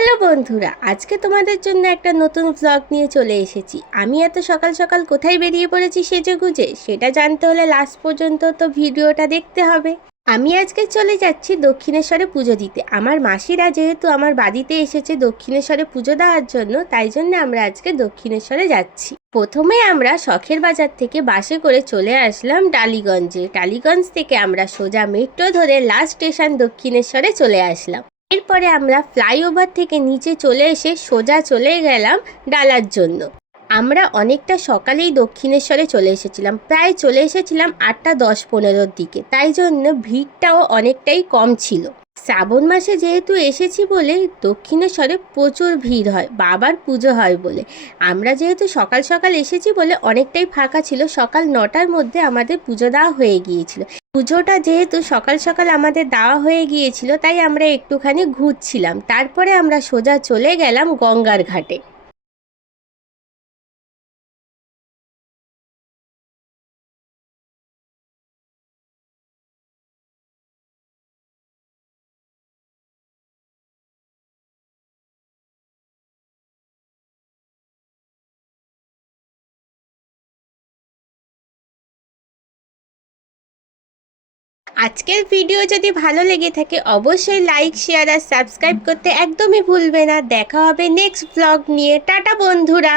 Hello বন্ধুরা, আজকে তোমাদের জন্য একটা নতুন ব্লগ নিয়ে চলে এসেছি। আমি এত সকাল সকাল কোথায় বেরিয়ে পড়েছি সেজে গুজে, সেটা জানতে হলে লাস্ট পর্যন্ত তো ভিডিওটা দেখতে হবে। আমি আজকে চলে যাচ্ছি দক্ষিণেশ্বরে পুজো দিতে। আমার মাসিরা যেহেতু আমার বাড়িতে এসেছে দক্ষিণেশ্বরে পুজো দেওয়ার জন্য, তাই জন্য আমরা আজকে দক্ষিণেশ্বরে যাচ্ছি। প্রথমে আমরা শখের বাজার থেকে বাসে করে চলে আসলাম টালিগঞ্জে। টালিগঞ্জ থেকে আমরা সোজা মেট্রো ধরে লাস্ট স্টেশন দক্ষিণেশ্বরে চলে আসলাম। এরপরে আমরা ফ্লাইওভার থেকে নিচে চলে এসে সোজা চলে গেলাম ডালার জন্য। আমরা অনেকটা সকালেই দক্ষিণেশ্বরে চলে এসেছিলাম, প্রায় চলে এসেছিলাম আটটা দশ পনেরোর দিকে। তাই জন্য ভিড়টাও অনেকটাই কম ছিল। শ্রাবণ মাসে যেহেতু এসেছি বলে দক্ষিণেশ্বরে প্রচুর ভিড় হয়, বাবার পুজো হয় বলে। আমরা যেহেতু সকাল সকাল এসেছি বলে অনেকটাই ফাঁকা ছিল, সকাল নটার মধ্যে আমাদের পুজো দেওয়া হয়ে গিয়েছিল। পুজোটা যেহেতু সকাল সকাল আমাদের দেওয়া হয়ে গিয়েছিল, তাই আমরা একটুখানি ঘুরছিলাম। তারপরে আমরা সোজা চলে গেলাম গঙ্গার ঘাটে। আজকের ভিডিও যদি ভালো লেগে থাকে, অবশ্যই লাইক শেয়ার আর সাবস্ক্রাইব করতে একদমই ভুলবে না। দেখা হবে নেক্সট ব্লগ নিয়ে। টাটা বন্ধুরা।